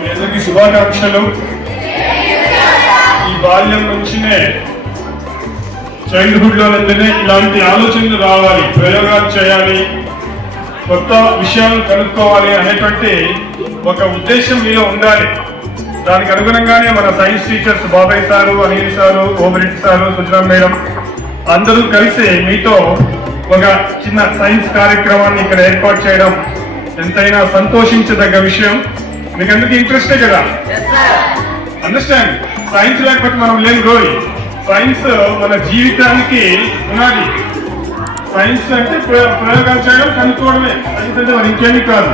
మీ అందరికీ శుభాకాంక్షలు. ఈ బాల్యం నుంచినే చైల్డ్హుడ్ లో ఇలాంటి ఆలోచనలు రావాలి, ప్రయోగాలు చేయాలి, కొత్త విషయాలను కనుక్కోవాలి అనేటువంటి ఒక ఉద్దేశం మీలో ఉండాలి. దానికి అనుగుణంగానే మన science teachers Babai sir, Anil sir, Obareddy sir, Sujana madam అందరూ కలిసి మీతో ఒక చిన్న సైన్స్ కార్యక్రమాన్ని ఇక్కడ ఏర్పాటు చేయడం ఎంతైనా సంతోషించదగ్గ విషయం. మీకు అందరికీ ఇంట్రెస్టే కదా? అండర్స్టాండ్. సైన్స్ లేకపోతే మనం లేని రోయ్. సైన్స్ మన జీవితానికి ఉన్నది. సైన్స్ అంటే ప్రయోగాలు చేయడం, కనుక్కోవడమే. సైన్స్ అంటే మరి ఇంకేమీ కాదు.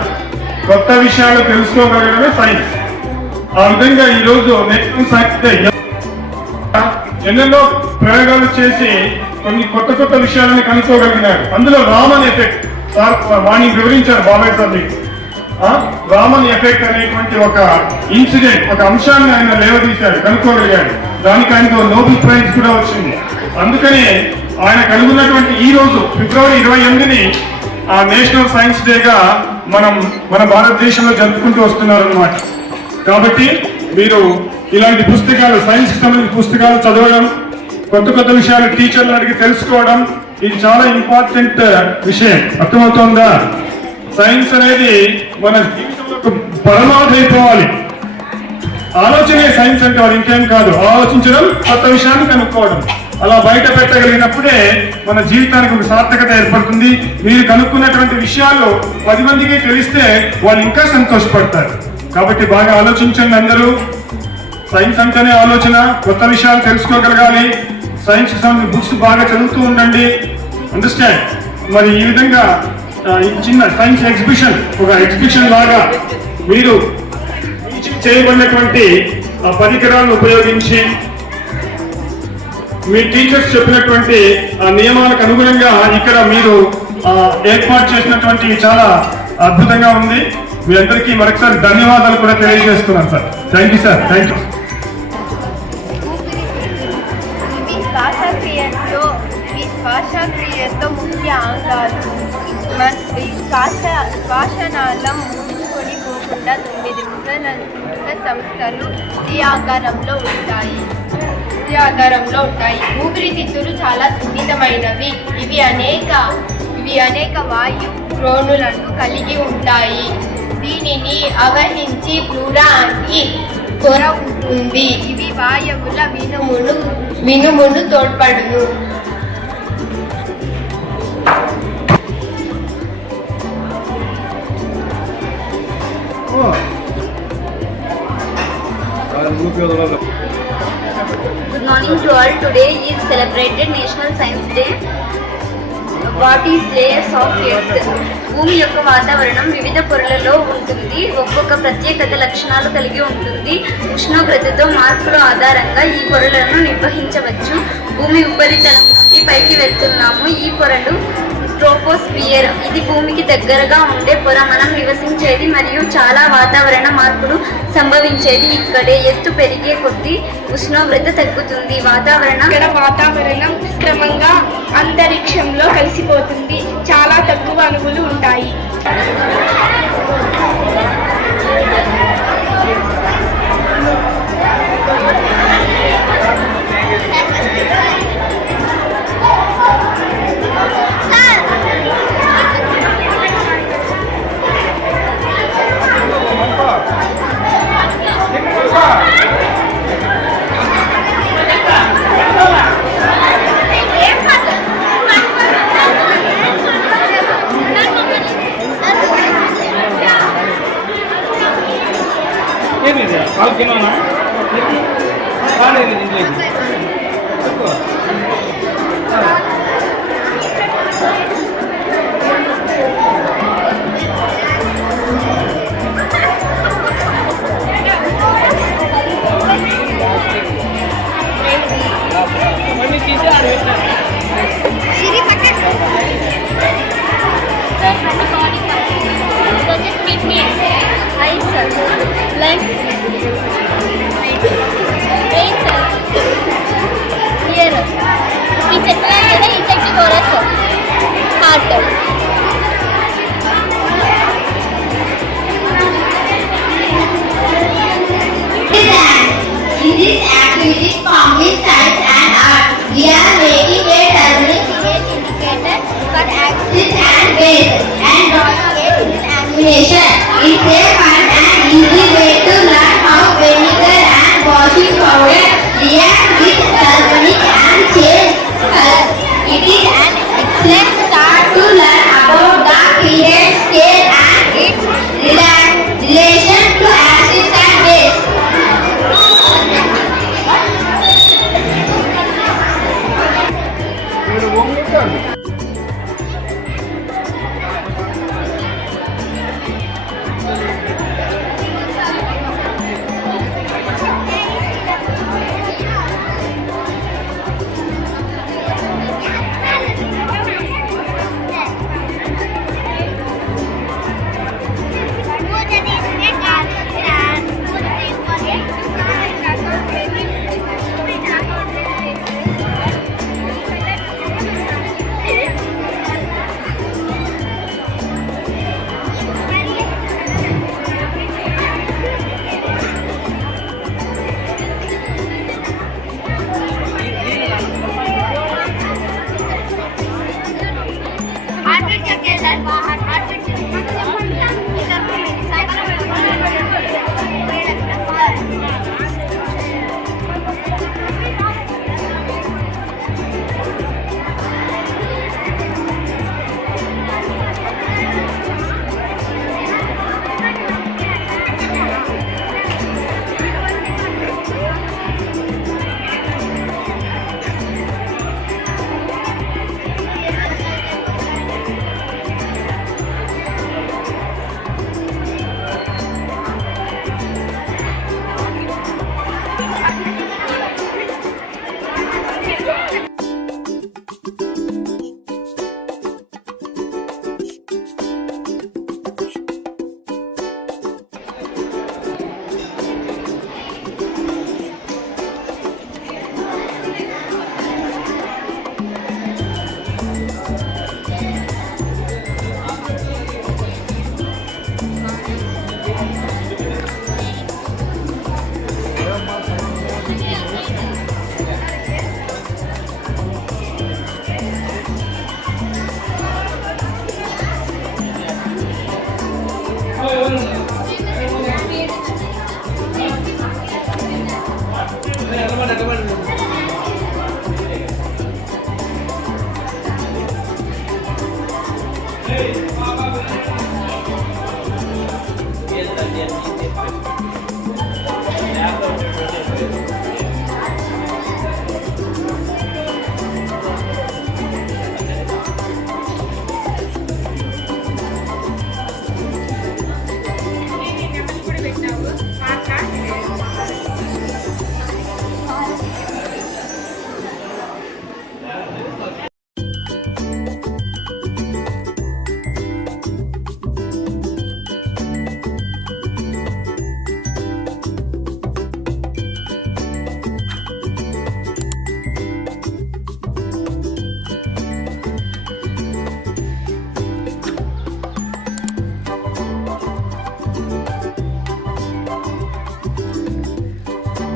కొత్త విషయాలు తెలుసుకోగలగడమే సైన్స్. ఆ విధంగా ఈరోజు నేషనల్ సైన్స్ డే ఎన్నెన్నో ప్రయోగాలు చేసి కొన్ని కొత్త విషయాలను కనుక్కోగలిగినారు. అందులో రామన్ ఎఫెక్ట్ సార్ వాణి వివరించారు బాబాయ్ సార్ మీకు. రామన్ ఎఫెక్ట్ అనేటువంటి ఒక ఇన్సిడెంట్, ఒక అంశాన్ని ఆయన లేవదీశాడు, కనుక్కోగలిగాడు. దానికి ఆయనకు నోబెల్ ప్రైజ్ కూడా వచ్చింది. అందుకనే ఆయన కనుగొన్నటువంటి ఈ రోజు ఫిబ్రవరి 28ని ఆ నేషనల్ సైన్స్ డేగా మన భారతదేశంలో జరుపుకుంటూ వస్తున్నారు అన్నమాట. కాబట్టి మీరు ఇలాంటి పుస్తకాలు, సైన్స్ కి సంబంధించిన పుస్తకాలు చదవడం, కొత్త విషయాలు టీచర్లు అడిగి తెలుసుకోవడం, ఇది చాలా ఇంపార్టెంట్ విషయం. అర్థమవుతోందా? సైన్స్ అనేది మన జీవితంలో పరమావధి అయిపోవాలి. ఆలోచనే సైన్స్ అంటే వాడు ఇంకేం కాదు. ఆలోచించడం, కొత్త విషయాన్ని కనుక్కోవడం, అలా బయట పెట్టగలిగినప్పుడే మన జీవితానికి ఒక సార్థకత ఏర్పడుతుంది. మీరు కనుక్కున్నటువంటి విషయాలు 10 మందికి తెలిస్తే వాళ్ళు ఇంకా సంతోషపడతారు. కాబట్టి బాగా ఆలోచించండి అందరూ. సైన్స్ అంటేనే ఆలోచన, కొత్త విషయాలు తెలుసుకోగలగాలి. సైన్స్ బుక్స్ బాగా చదువుతూ ఉండండి. అండర్స్టాండ్. మరి ఈ విధంగా చిన్న సైన్స్ ఎగ్జిబిషన్, ఒక ఎగ్జిబిషన్ లాగా మీరు చేయబడినటువంటి ఆ పరికరాలను ఉపయోగించి మీ టీచర్స్ చెప్పినటువంటి ఆ నియమాలకు అనుగుణంగా ఇక్కడ మీరు ఏర్పాటు చేసినటువంటి చాలా అద్భుతంగా ఉంది. మీ అందరికీ మరొకసారి ధన్యవాదాలు కూడా తెలియజేస్తున్నాను sir. Thank you sir. Thank you. శ్వాసక్రియతో ముఖ్య అంగాలు శ్వాసనాళం మూసుకొని పోకుండా 9 ముఖ సంస్థలు ఈ ఆకారంలో ఉంటాయి. ఊపిరితిత్తులు చాలా సున్నితమైనవి. ఇవి అనేక వాయు ద్రోణులను కలిగి ఉంటాయి. దీనిని ఆవరించి ప్లూరా అని పొర ఉంటుంది. ఇవి వాయువుల వినుమును తోడ్పడును. Good morning to all. Today is celebrated National Science Day. What is layers of Earth? భూమి యొక్క వాతావరణం వివిధ పొరలలో ఉంటుంది. ఒక్కొక్క ప్రత్యేకత లక్షణాలు కలిగి ఉంటుంది. ఉష్ణోగ్రతతో మార్పుల ఆధారంగా ఈ పొరలను నిర్వహించవచ్చు. భూమి ఉపరితలం నుండి పైకి వెళ్తున్నాము. ఈ పొరలు ట్రోపోస్ఫియర్, ఇది భూమికి దగ్గరగా ఉండే పొర. మనం నివసించేది మరియు చాలా వాతావరణ మార్పులు సంభవించేది ఇక్కడే. ఎత్తు పెరిగే కొద్దీ ఉష్ణోగ్రత తగ్గుతుంది. వాతావరణం క్రమంగా అంతరిక్షంలో కలిసిపోతుంది. చాలా తక్కువ అణువులు ఉంటాయి. ఈ చెట్ల this activity combines science and art. We are making a turning indicator for axis and base and drawing a animation. It's a fun and easy way to learn how vinegar and washing powder react with turmeric and change color. It is an excellent start to learn about the period scale and its relation to axis and base.